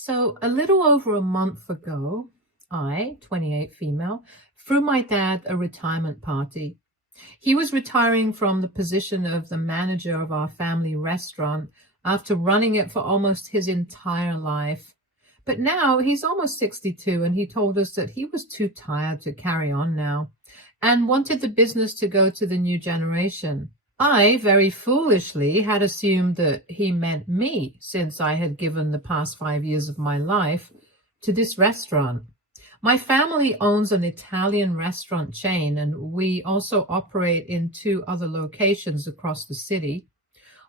So, a little over a month ago, I, 28 female, threw my dad a retirement party. He was retiring from the position of the manager of our family restaurant after running it for almost his entire life. But now he's almost 62, and he told us that he was too tired to carry on now and wanted the business to go to the new generation. I, very foolishly, had assumed that he meant me, since I had given the past 5 years of my life to this restaurant. My family owns an Italian restaurant chain, and we also operate in two other locations across the city.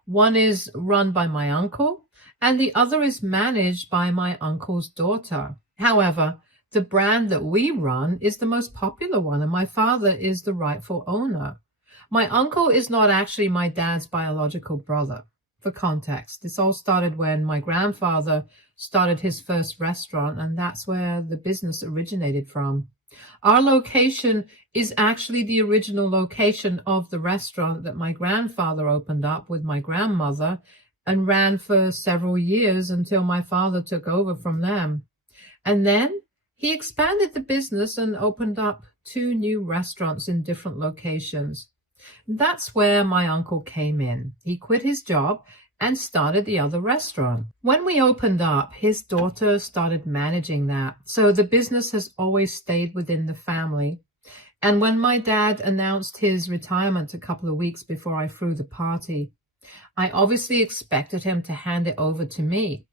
One is run by my uncle, and the other is managed by my uncle's daughter. However, the brand that we run is the most popular one, and my father is the rightful owner. My uncle is not actually my dad's biological brother. For context, this all started when my grandfather started his first restaurant, and that's where the business originated from. Our location is actually the original location of the restaurant that my grandfather opened up with my grandmother and ran for several years until my father took over from them. And then he expanded the business and opened up two new restaurants in different locations. That's where my uncle came in. He quit his job and started the other restaurant. When we opened up, his daughter started managing that. So the business has always stayed within the family. And when my dad announced his retirement a couple of weeks before I threw the party, I obviously expected him to hand it over to me.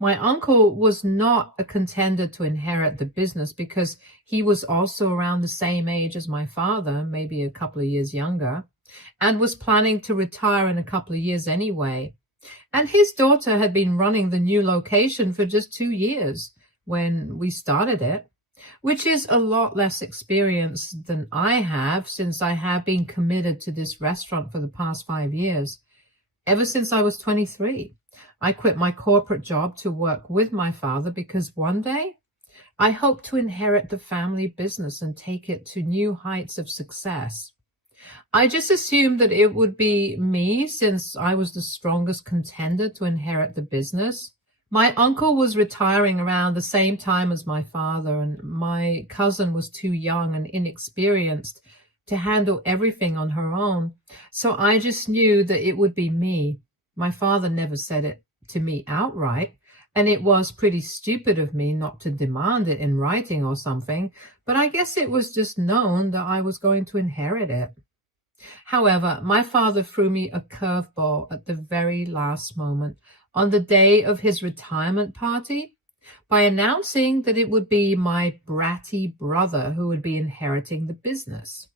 My uncle was not a contender to inherit the business because he was also around the same age as my father, maybe a couple of years younger, and was planning to retire in a couple of years anyway. And his daughter had been running the new location for just 2 years when we started it, which is a lot less experience than I have, since I have been committed to this restaurant for the past 5 years. Ever since I was 23, I quit my corporate job to work with my father because one day I hope to inherit the family business and take it to new heights of success. I just assumed that it would be me, since I was the strongest contender to inherit the business. My uncle was retiring around the same time as my father, and my cousin was too young and inexperienced to handle everything on her own. So I just knew that it would be me. My father never said it to me outright, and it was pretty stupid of me not to demand it in writing or something, but I guess it was just known that I was going to inherit it. However, my father threw me a curveball at the very last moment on the day of his retirement party by announcing that it would be my bratty brother who would be inheriting the business.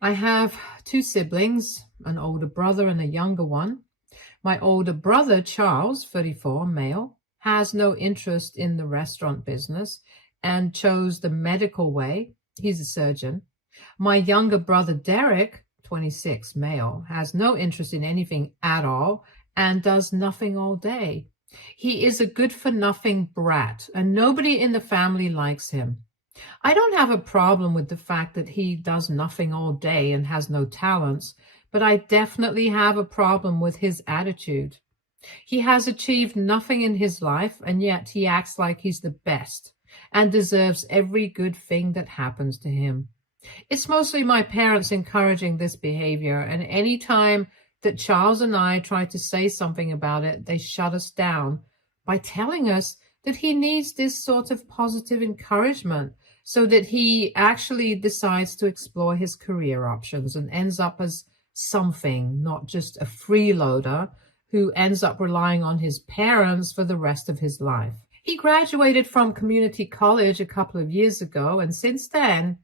I have two siblings, an older brother and a younger one. My older brother, Charles, 34, male, has no interest in the restaurant business and chose the medical way. He's a surgeon. My younger brother, Derek, 26, male, has no interest in anything at all and does nothing all day. He is a good-for-nothing brat, and nobody in the family likes him. I don't have a problem with the fact that he does nothing all day and has no talents, but I definitely have a problem with his attitude. He has achieved nothing in his life, and yet he acts like he's the best and deserves every good thing that happens to him. It's mostly my parents encouraging this behavior, and any time that Charles and I try to say something about it, they shut us down by telling us that he needs this sort of positive encouragement so that he actually decides to explore his career options and ends up as something, not just a freeloader who ends up relying on his parents for the rest of his life. He graduated from community college a couple of years ago, and since then,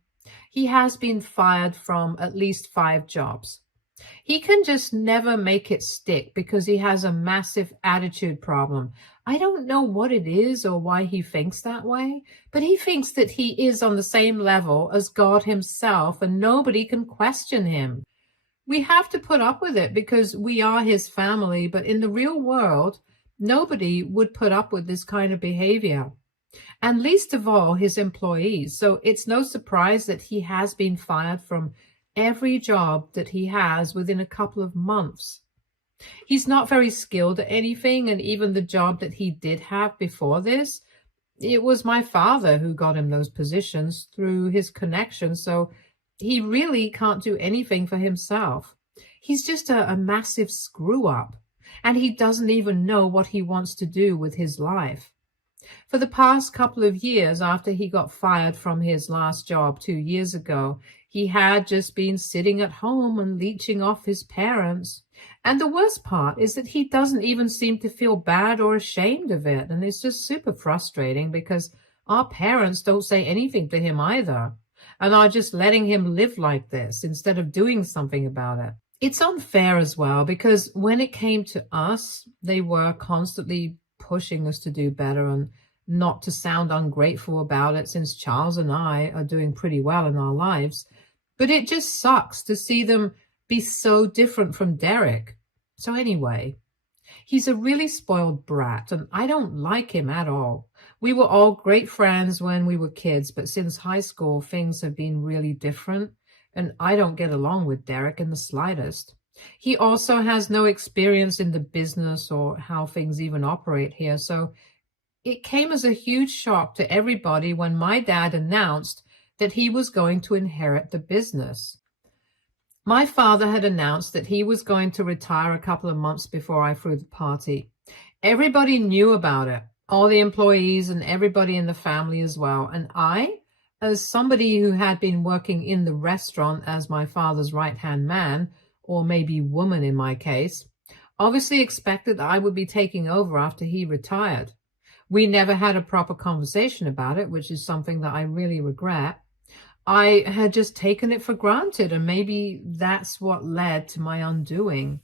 he has been fired from at least 5 jobs. He can just never make it stick because he has a massive attitude problem. I don't know what it is or why he thinks that way, but he thinks that he is on the same level as God himself and nobody can question him. We have to put up with it because we are his family, but in the real world, nobody would put up with this kind of behavior, and least of all his employees. So it's no surprise that he has been fired from every job that he has within a couple of months. He's not very skilled at anything, and even the job that he did have before this, it was my father who got him those positions through his connections, so he really can't do anything for himself. He's just a massive screw up, and he doesn't even know what he wants to do with his life. For the past couple of years after he got fired from his last job 2 years ago, he had just been sitting at home and leeching off his parents. And the worst part is that he doesn't even seem to feel bad or ashamed of it. And it's just super frustrating because our parents don't say anything to him either and are just letting him live like this instead of doing something about it. It's unfair as well because when it came to us, they were constantly pushing us to do better and not to sound ungrateful about it, since Charles and I are doing pretty well in our lives. But it just sucks to see them be so different from Derek. So anyway, he's a really spoiled brat and I don't like him at all. We were all great friends when we were kids, but since high school, things have been really different and I don't get along with Derek in the slightest. He also has no experience in the business or how things even operate here, so it came as a huge shock to everybody when my dad announced that he was going to inherit the business. My father had announced that he was going to retire a couple of months before I threw the party. Everybody knew about it, all the employees and everybody in the family as well, and I, as somebody who had been working in the restaurant as my father's right-hand man, or maybe woman in my case, obviously expected I would be taking over after he retired. We never had a proper conversation about it, which is something that I really regret. I had just taken it for granted, and maybe that's what led to my undoing.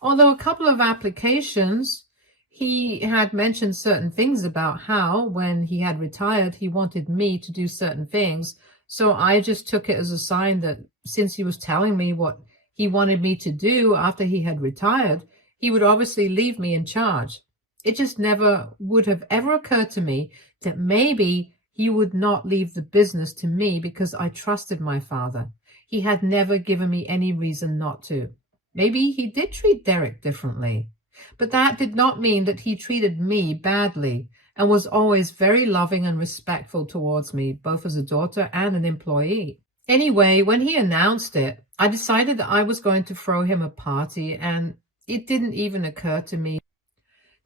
Although a couple of applications, he had mentioned certain things about how, when he had retired, he wanted me to do certain things. So I just took it as a sign that since he was telling me what he wanted me to do after he had retired, he would obviously leave me in charge. It just never would have ever occurred to me that maybe he would not leave the business to me because I trusted my father. He had never given me any reason not to. Maybe he did treat Derek differently, but that did not mean that he treated me badly and was always very loving and respectful towards me, both as a daughter and an employee. Anyway, when he announced it, I decided that I was going to throw him a party, and it didn't even occur to me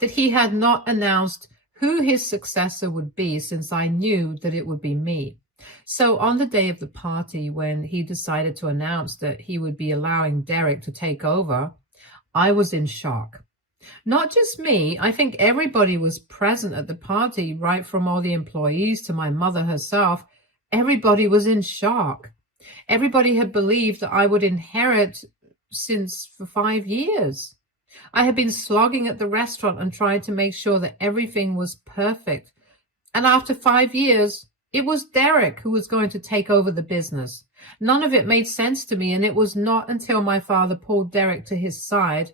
that he had not announced who his successor would be, since I knew that it would be me. So on the day of the party, when he decided to announce that he would be allowing Derek to take over, I was in shock. Not just me, I think everybody was present at the party, right from all the employees to my mother herself. Everybody was in shock. Everybody had believed that I would inherit since for 5 years. I had been slogging at the restaurant and trying to make sure that everything was perfect. And after 5 years, it was Derek who was going to take over the business. None of it made sense to me, and it was not until my father pulled Derek to his side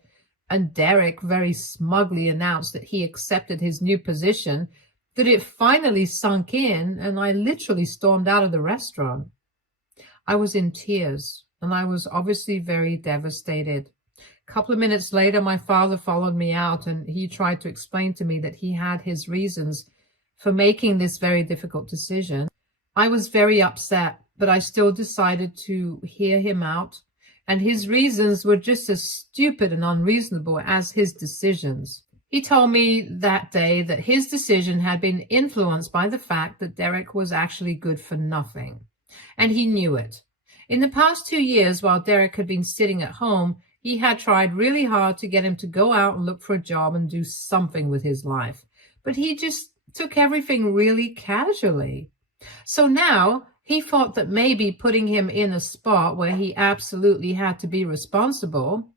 and Derek very smugly announced that he accepted his new position that it finally sunk in, and I literally stormed out of the restaurant. I was in tears, and I was obviously very devastated. A couple of minutes later, my father followed me out, and he tried to explain to me that he had his reasons for making this very difficult decision. I was very upset, but I still decided to hear him out, and his reasons were just as stupid and unreasonable as his decisions. He told me that day that his decision had been influenced by the fact that Derek was actually good for nothing, and he knew it. In the past 2 years, while Derek had been sitting at home, he had tried really hard to get him to go out and look for a job and do something with his life, but he just took everything really casually. So now he thought that maybe putting him in a spot where he absolutely had to be responsible,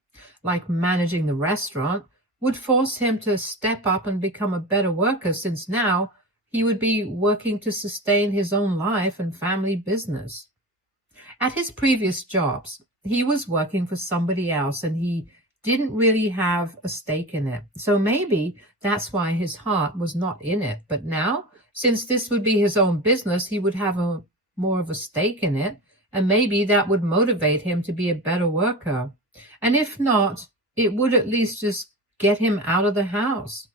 like managing the restaurant, would force him to step up and become a better worker, since now he would be working to sustain his own life and family business. At his previous jobs, he was working for somebody else and he didn't really have a stake in it. So maybe that's why his heart was not in it. But now, since this would be his own business, he would have more of a stake in it, and maybe that would motivate him to be a better worker. And if not, it would at least just get him out of the house.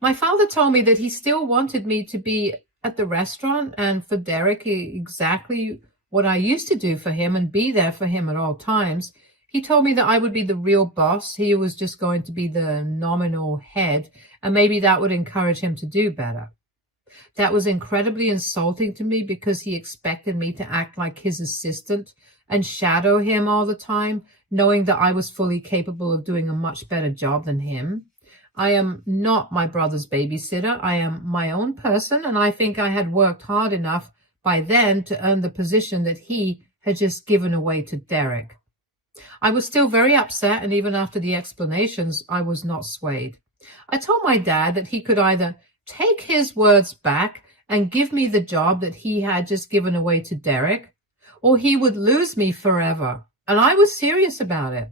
My father told me that he still wanted me to be at the restaurant and for Derek exactly what I used to do for him and be there for him at all times. He told me that I would be the real boss. He was just going to be the nominal head, and maybe that would encourage him to do better. That was incredibly insulting to me because he expected me to act like his assistant and shadow him all the time, knowing that I was fully capable of doing a much better job than him. I am not my brother's babysitter. I am my own person, and I think I had worked hard enough by then to earn the position that he had just given away to Derek. I was still very upset, and even after the explanations, I was not swayed. I told my dad that he could either take his words back and give me the job that he had just given away to Derek, or he would lose me forever. And I was serious about it.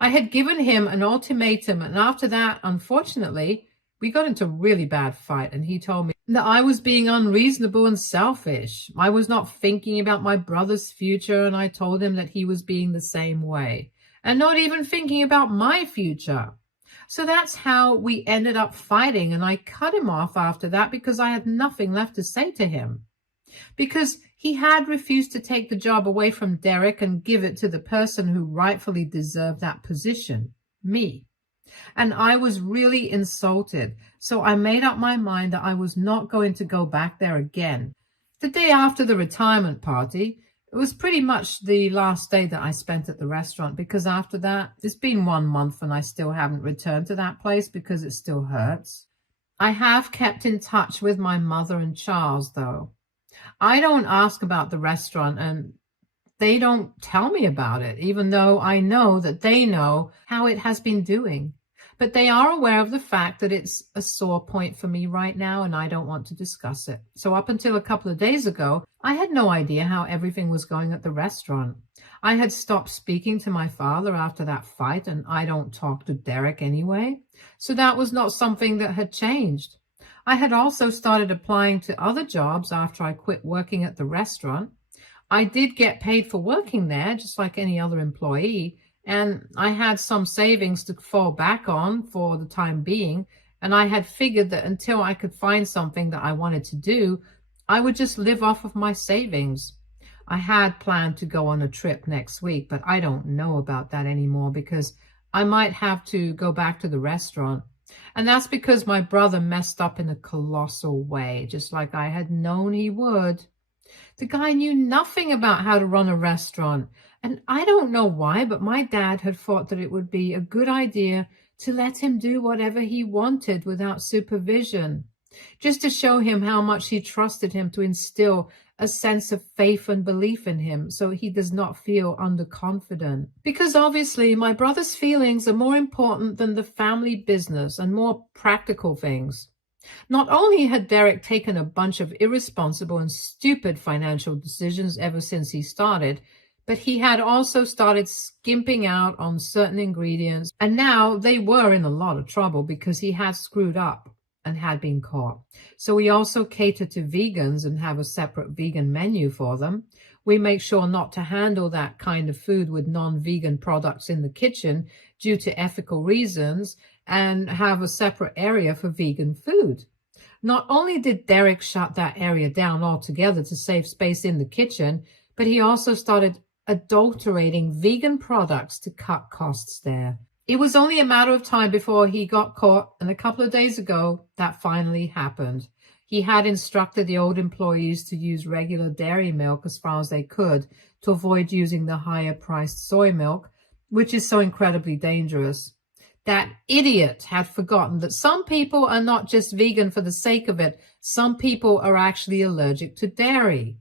I had given him an ultimatum, and after that, unfortunately, we got into a really bad fight, and he told me that I was being unreasonable and selfish. I was not thinking about my brother's future, and I told him that he was being the same way, and not even thinking about my future. So that's how we ended up fighting, and I cut him off after that because I had nothing left to say to him. Because he had refused to take the job away from Derek and give it to the person who rightfully deserved that position, me. And I was really insulted. So I made up my mind that I was not going to go back there again. The day after the retirement party, it was pretty much the last day that I spent at the restaurant, because after that, it's been 1 month and I still haven't returned to that place because it still hurts. I have kept in touch with my mother and Charles, though. I don't ask about the restaurant, and they don't tell me about it, even though I know that they know how it has been doing. But they are aware of the fact that it's a sore point for me right now, and I don't want to discuss it. So up until a couple of days ago, I had no idea how everything was going at the restaurant. I had stopped speaking to my father after that fight, and I don't talk to Derek anyway. So that was not something that had changed. I had also started applying to other jobs after I quit working at the restaurant. I did get paid for working there, just like any other employee, and I had some savings to fall back on for the time being, and I had figured that until I could find something that I wanted to do, I would just live off of my savings. I had planned to go on a trip next week, but I don't know about that anymore because I might have to go back to the restaurant. And that's because my brother messed up in a colossal way, just like I had known he would. The guy knew nothing about how to run a restaurant. And I don't know why, but my dad had thought that it would be a good idea to let him do whatever he wanted without supervision, just to show him how much he trusted him, to instill a sense of faith and belief in him so he does not feel underconfident. Because obviously my brother's feelings are more important than the family business and more practical things. Not only had Derek taken a bunch of irresponsible and stupid financial decisions ever since he started, but he had also started skimping out on certain ingredients, and now they were in a lot of trouble because he had screwed up and had been caught. So we also cater to vegans and have a separate vegan menu for them. We make sure not to handle that kind of food with non-vegan products in the kitchen due to ethical reasons, and have a separate area for vegan food. Not only did Derek shut that area down altogether to save space in the kitchen, but he also started adulterating vegan products to cut costs there. It was only a matter of time before he got caught, and a couple of days ago, that finally happened. He had instructed the old employees to use regular dairy milk as far as they could to avoid using the higher-priced soy milk, which is so incredibly dangerous. That idiot had forgotten that some people are not just vegan for the sake of it. Some people are actually allergic to dairy.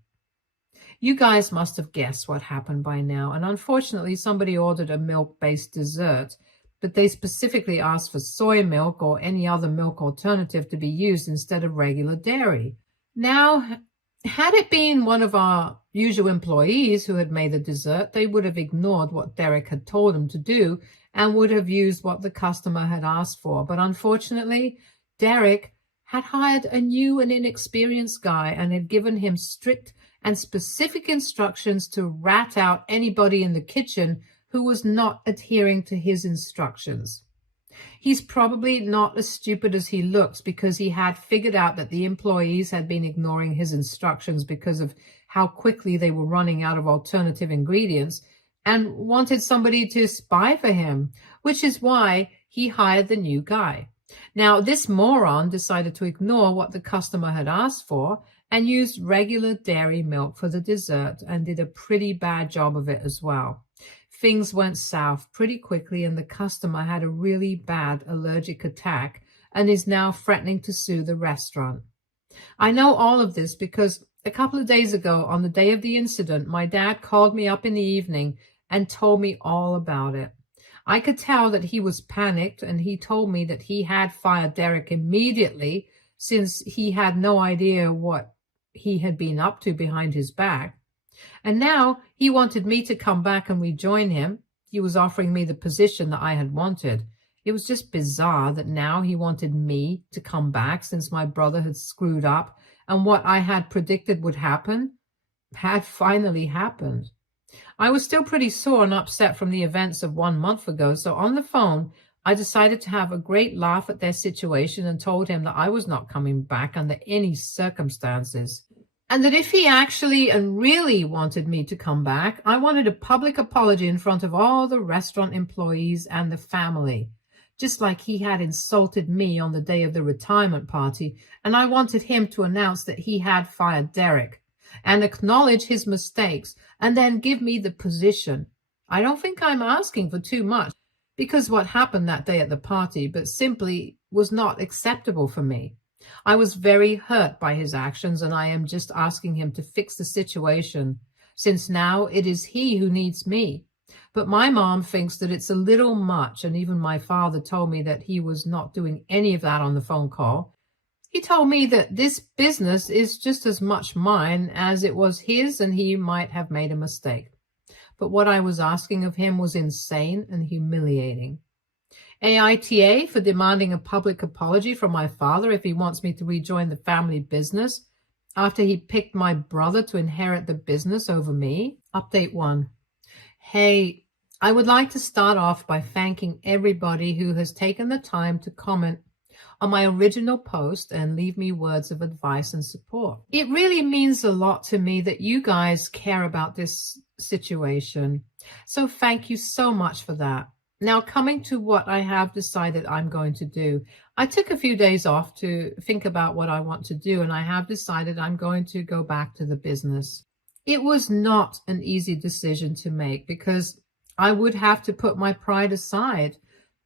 You guys must have guessed what happened by now, and unfortunately somebody ordered a milk-based dessert, but they specifically asked for soy milk or any other milk alternative to be used instead of regular dairy. Now, had it been one of our usual employees who had made the dessert, they would have ignored what Derek had told them to do and would have used what the customer had asked for. But unfortunately, Derek had hired a new and inexperienced guy and had given him strict and specific instructions to rat out anybody in the kitchen who was not adhering to his instructions. He's probably not as stupid as he looks, because he had figured out that the employees had been ignoring his instructions because of how quickly they were running out of alternative ingredients, and wanted somebody to spy for him, which is why he hired the new guy. Now, this moron decided to ignore what the customer had asked for and used regular dairy milk for the dessert, and did a pretty bad job of it as well. Things went south pretty quickly, and the customer had a really bad allergic attack and is now threatening to sue the restaurant. I know all of this because a couple of days ago, on the day of the incident, my dad called me up in the evening and told me all about it. I could tell that he was panicked, and he told me that he had fired Derek immediately, since he had no idea what he had been up to behind his back. And now he wanted me to come back and rejoin him. He was offering me the position that I had wanted. It was just bizarre that now he wanted me to come back, since my brother had screwed up and what I had predicted would happen had finally happened. I was still pretty sore and upset from the events of 1 month ago, so on the phone, I decided to have a great laugh at their situation and told him that I was not coming back under any circumstances. And that if he actually and really wanted me to come back, I wanted a public apology in front of all the restaurant employees and the family, just like he had insulted me on the day of the retirement party, and I wanted him to announce that he had fired Derek and acknowledge his mistakes and then give me the position. I don't think I'm asking for too much, because what happened that day at the party, but simply was not acceptable for me. I was very hurt by his actions, and I am just asking him to fix the situation, since now it is he who needs me. But my mom thinks that it's a little much, and even my father told me that he was not doing any of that on the phone call. He told me that this business is just as much mine as it was his, and he might have made a mistake. But what I was asking of him was insane and humiliating. AITA for demanding a public apology from my father if he wants me to rejoin the family business after he picked my brother to inherit the business over me. Update 1. Hey, I would like to start off by thanking everybody who has taken the time to comment on my original post and leave me words of advice and support. It really means a lot to me that you guys care about this situation. So thank you so much for that. Now, coming to what I have decided I'm going to do. I took a few days off to think about what I want to do, and I have decided I'm going to go back to the business. It was not an easy decision to make, because I would have to put my pride aside.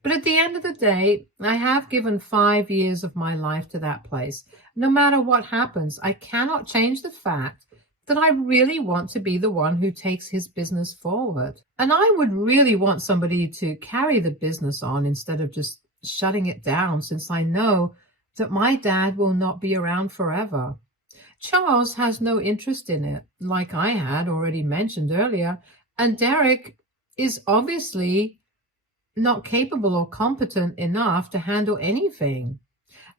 But at the end of the day, I have given 5 years of my life to that place. No matter what happens, I cannot change the fact that I really want to be the one who takes his business forward. And I would really want somebody to carry the business on instead of just shutting it down, since I know that my dad will not be around forever. Charles has no interest in it, like I had already mentioned earlier, and Derek is obviously not capable or competent enough to handle anything,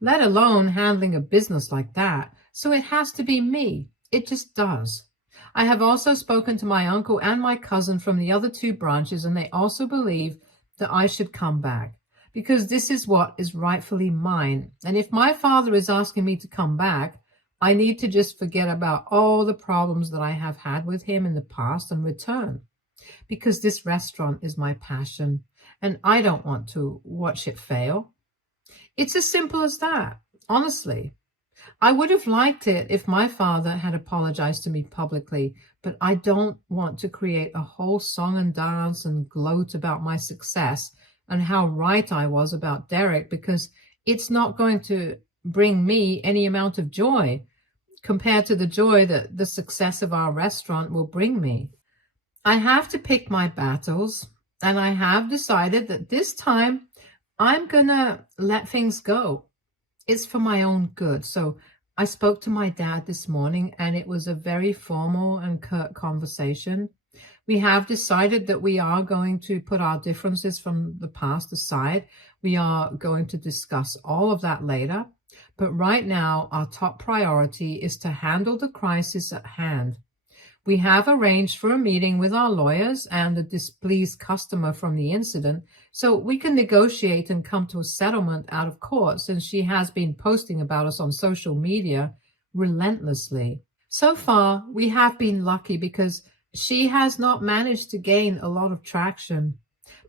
let alone handling a business like that. So it has to be me. It just does. I have also spoken to my uncle and my cousin from the other 2 branches, and they also believe that I should come back, because this is what is rightfully mine. And if my father is asking me to come back, I need to just forget about all the problems that I have had with him in the past and return, because this restaurant is my passion, and I don't want to watch it fail. It's as simple as that, honestly. I would have liked it if my father had apologized to me publicly, but I don't want to create a whole song and dance and gloat about my success and how right I was about Derek, because it's not going to bring me any amount of joy compared to the joy that the success of our restaurant will bring me. I have to pick my battles, and I have decided that this time I'm going to let things go. It's for my own good. So I spoke to my dad this morning, and it was a very formal and curt conversation. We have decided that we are going to put our differences from the past aside. We are going to discuss all of that later. But right now, our top priority is to handle the crisis at hand. We have arranged for a meeting with our lawyers and a displeased customer from the incident so we can negotiate and come to a settlement out of court, since she has been posting about us on social media relentlessly. So far, we have been lucky because she has not managed to gain a lot of traction.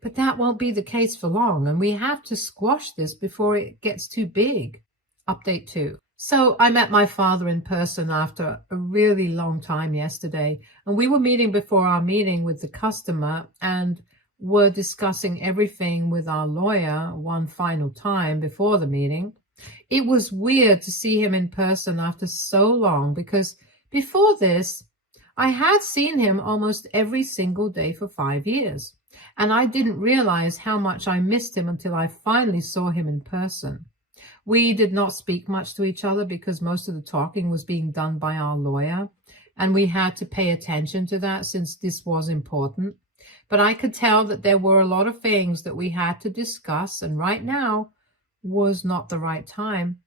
But that won't be the case for long, and we have to squash this before it gets too big. Update 2. So I met my father in person after a really long time yesterday, and we were meeting before our meeting with the customer and were discussing everything with our lawyer one final time before the meeting. It was weird to see him in person after so long, because before this, I had seen him almost every single day for 5 years, and I didn't realize how much I missed him until I finally saw him in person. We did not speak much to each other because most of the talking was being done by our lawyer, and we had to pay attention to that since this was important. But I could tell that there were a lot of things that we had to discuss, and right now was not the right time.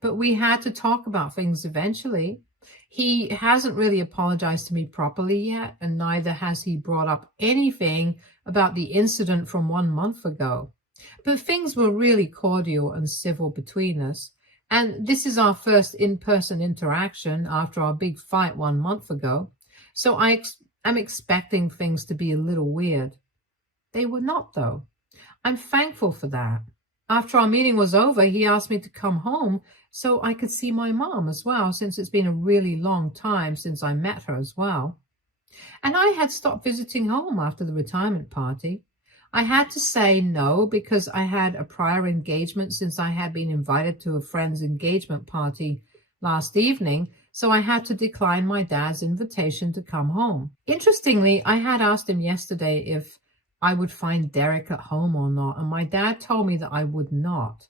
But we had to talk about things eventually. He hasn't really apologized to me properly yet, and neither has he brought up anything about the incident from 1 month ago. But things were really cordial and civil between us, and this is our first in-person interaction after our big fight 1 month ago, so I'm expecting things to be a little weird. They were not, though. I'm thankful for that. After our meeting was over, he asked me to come home so I could see my mom as well, since it's been a really long time since I met her as well. And I had stopped visiting home after the retirement party. I had to say no because I had a prior engagement, since I had been invited to a friend's engagement party last evening, so I had to decline my dad's invitation to come home. Interestingly, I had asked him yesterday if I would find Derek at home or not, and my dad told me that I would not.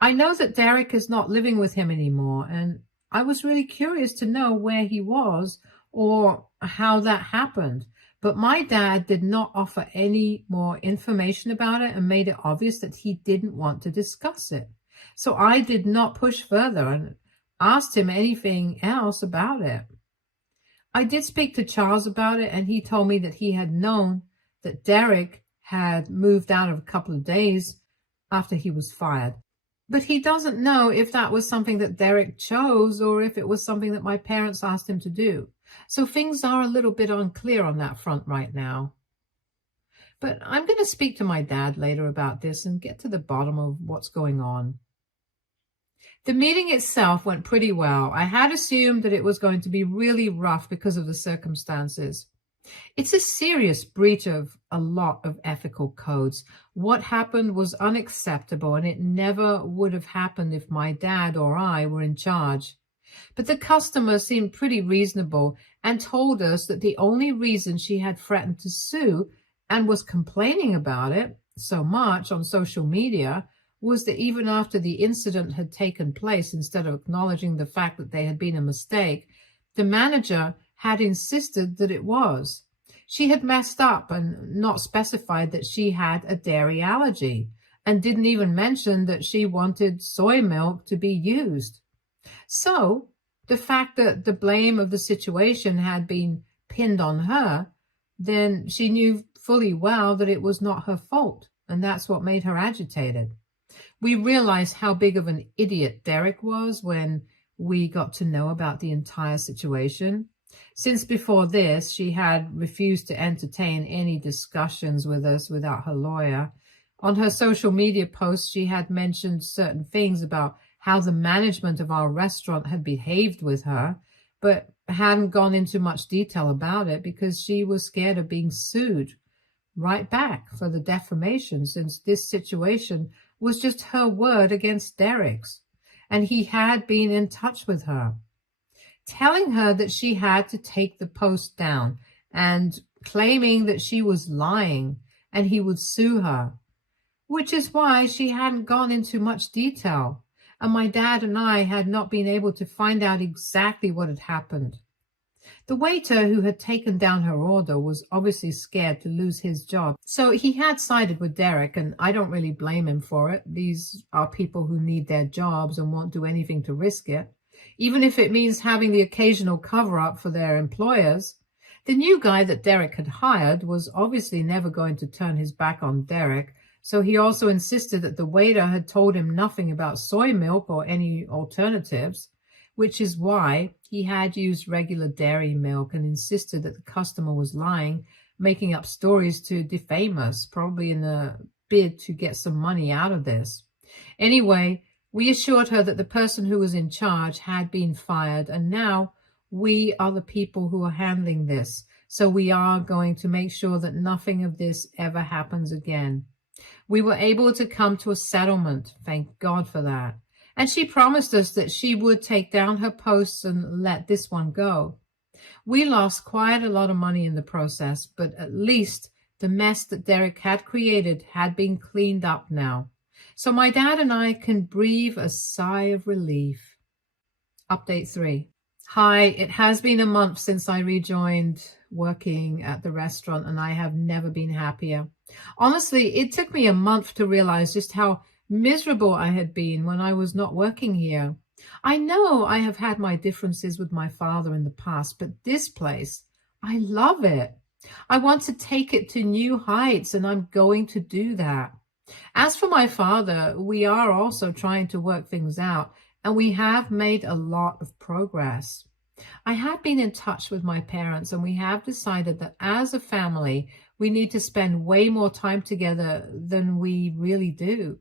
I know that Derek is not living with him anymore, and I was really curious to know where he was or how that happened. But my dad did not offer any more information about it and made it obvious that he didn't want to discuss it. So I did not push further and asked him anything else about it. I did speak to Charles about it, and he told me that he had known that Derek had moved out of a couple of days after he was fired. But he doesn't know if that was something that Derek chose or if it was something that my parents asked him to do. So things are a little bit unclear on that front right now. But I'm going to speak to my dad later about this and get to the bottom of what's going on. The meeting itself went pretty well. I had assumed that it was going to be really rough because of the circumstances. It's a serious breach of a lot of ethical codes. What happened was unacceptable, and it never would have happened if my dad or I were in charge. But the customer seemed pretty reasonable and told us that the only reason she had threatened to sue and was complaining about it so much on social media was that even after the incident had taken place, instead of acknowledging the fact that there had been a mistake, the manager had insisted that it was. She had messed up and not specified that she had a dairy allergy, and didn't even mention that she wanted soy milk to be used. So the fact that the blame of the situation had been pinned on her, then she knew fully well that it was not her fault, and that's what made her agitated. We realized how big of an idiot Derek was when we got to know about the entire situation. Since before this, she had refused to entertain any discussions with us without her lawyer. On her social media posts, she had mentioned certain things about how the management of our restaurant had behaved with her, but hadn't gone into much detail about it because she was scared of being sued right back for the defamation, since this situation was just her word against Derek's, and he had been in touch with her, telling her that she had to take the post down and claiming that she was lying and he would sue her, which is why she hadn't gone into much detail, and my dad and I had not been able to find out exactly what had happened. The waiter who had taken down her order was obviously scared to lose his job, so he had sided with Derek, and I don't really blame him for it. These are people who need their jobs and won't do anything to risk it, even if it means having the occasional cover-up for their employers. The new guy that Derek had hired was obviously never going to turn his back on Derek, so he also insisted that the waiter had told him nothing about soy milk or any alternatives, which is why he had used regular dairy milk and insisted that the customer was lying, making up stories to defame us, probably in a bid to get some money out of this. Anyway, we assured her that the person who was in charge had been fired, and now we are the people who are handling this. So we are going to make sure that nothing of this ever happens again. We were able to come to a settlement. Thank God for that. And she promised us that she would take down her posts and let this one go. We lost quite a lot of money in the process, but at least the mess that Derek had created had been cleaned up now. So my dad and I can breathe a sigh of relief. Update 3. Hi, it has been a month since I rejoined working at the restaurant, and I have never been happier. Honestly, it took me a month to realize just how miserable I had been when I was not working here. I know I have had my differences with my father in the past, but this place, I love it. I want to take it to new heights, and I'm going to do that. As for my father, we are also trying to work things out, and we have made a lot of progress. I have been in touch with my parents, and we have decided that as a family, we need to spend way more time together than we really do.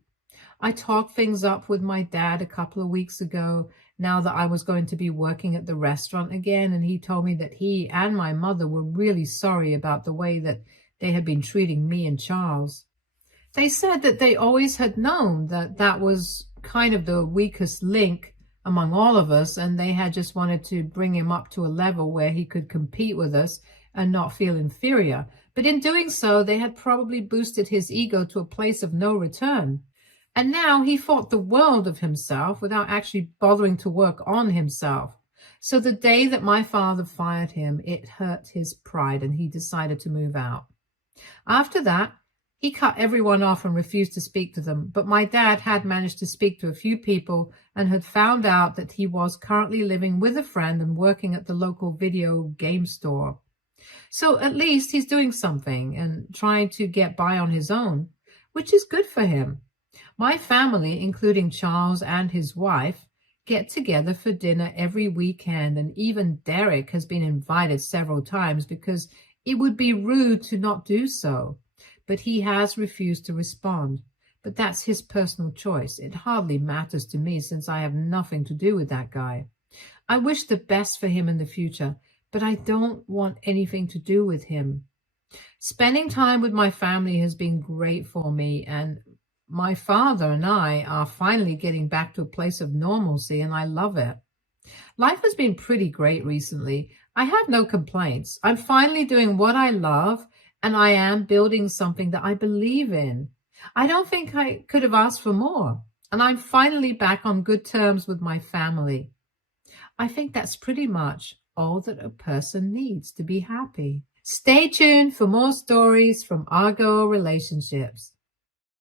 I talked things up with my dad a couple of weeks ago, now that I was going to be working at the restaurant again, and he told me that he and my mother were really sorry about the way that they had been treating me and Charles. They said that they always had known that that was kind of the weakest link among all of us, and they had just wanted to bring him up to a level where he could compete with us and not feel inferior. But in doing so, they had probably boosted his ego to a place of no return. And now he thought the world of himself without actually bothering to work on himself. So the day that my father fired him, it hurt his pride, and he decided to move out. After that, he cut everyone off and refused to speak to them. But my dad had managed to speak to a few people and had found out that he was currently living with a friend and working at the local video game store. So at least he's doing something and trying to get by on his own, which is good for him. My family, including Charles and his wife, get together for dinner every weekend, and even Derek has been invited several times because it would be rude to not do so. But he has refused to respond. But that's his personal choice. It hardly matters to me since I have nothing to do with that guy. I wish the best for him in the future, but I don't want anything to do with him. Spending time with my family has been great for me, and my father and I are finally getting back to a place of normalcy, and I love it. Life has been pretty great recently. I have no complaints. I'm finally doing what I love, and I am building something that I believe in. I don't think I could have asked for more, and I'm finally back on good terms with my family. I think that's pretty much all that a person needs to be happy. Stay tuned for more stories from Argo Relationships.